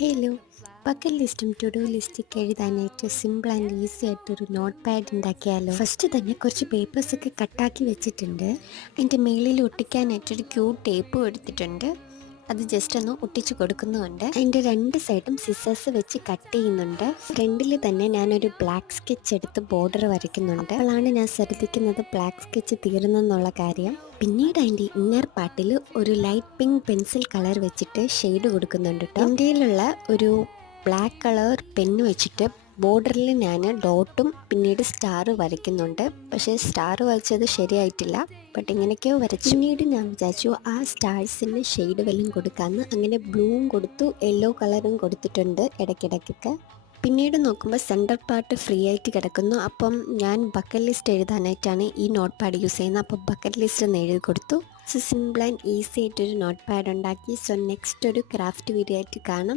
Hello, bucket ലിസ്റ്റും to do ലിസ്റ്റൊക്കെ എഴുതാനായിട്ട് simple and easy ആയിട്ടൊരു നോട്ട് പാഡ് ഉണ്ടാക്കിയാലോ. ഫസ്റ്റ് തന്നെ കുറച്ച് പേപ്പേഴ്സൊക്കെ കട്ടാക്കി വെച്ചിട്ടുണ്ട്. അതിൻ്റെ മേളിൽ ഒട്ടിക്കാനായിട്ടൊരു ക്യൂട്ട് ടേപ്പും എടുത്തിട്ടുണ്ട്. അത് ജസ്റ്റ് ഒന്ന് ഒട്ടിച്ച് കൊടുക്കുന്നുണ്ട്. അതിൻ്റെ രണ്ട് സൈഡും സിസേഴ്സ് വെച്ച് കട്ട് ചെയ്യുന്നുണ്ട്. ഫ്രണ്ടിൽ തന്നെ ഞാനൊരു ബ്ലാക്ക് സ്കെച്ച് എടുത്ത് ബോർഡർ വരയ്ക്കുന്നുണ്ട്. അപ്പോഴാണ് ഞാൻ ശ്രദ്ധിക്കുന്നത് ബ്ലാക്ക് സ്കെച്ച് തീർന്നെന്നുള്ള കാര്യം. പിന്നീട് അതിൻ്റെ ഇന്നർ പാർട്ടിൽ ഒരു ലൈറ്റ് പിങ്ക് പെൻസിൽ കളർ വെച്ചിട്ട് ഷെയ്ഡ് കൊടുക്കുന്നുണ്ട് കേട്ടോ. ഇന്ത്യയിലുള്ള ഒരു ബ്ലാക്ക് കളർ പെന്ന് വെച്ചിട്ട് ബോർഡറിൽ ഞാൻ ഡോട്ടും പിന്നീട് സ്റ്റാർ വരയ്ക്കുന്നുണ്ട്. പക്ഷേ സ്റ്റാർ വരച്ചത് ശരിയായിട്ടില്ല, ബട്ട് ഇങ്ങനെയൊക്കെയോ വരച്ചു. പിന്നീട് ഞാൻ വിചാരിച്ചു ആ സ്റ്റാർസിന് ഷെയ്ഡ് വല്ലതും കൊടുക്കാമെന്ന്. അങ്ങനെ ബ്ലൂവും കൊടുത്തു, യെല്ലോ കളറും കൊടുത്തിട്ടുണ്ട് ഇടയ്ക്കിടയ്ക്കൊക്കെ. പിന്നീട് നോക്കുമ്പോൾ സെൻറ്റർ പാർട്ട് ഫ്രീ ആയിട്ട് കിടക്കുന്നു. അപ്പം ഞാൻ ബക്കറ്റ് ലിസ്റ്റ് എഴുതാനായിട്ടാണ് ഈ നോട്ട് പാഡ് യൂസ് ചെയ്യുന്നത്. അപ്പോൾ ബക്കറ്റ് ലിസ്റ്റ് ഒന്ന് എഴുതി കൊടുത്തു. സോ സിമ്പിൾ ആൻഡ് ഈസി ആയിട്ടൊരു നോട്ട് പാഡ് ഉണ്ടാക്കി. സോ നെക്സ്റ്റ് ഒരു ക്രാഫ്റ്റ് വീഡിയോ ആയിട്ട് കാണാം.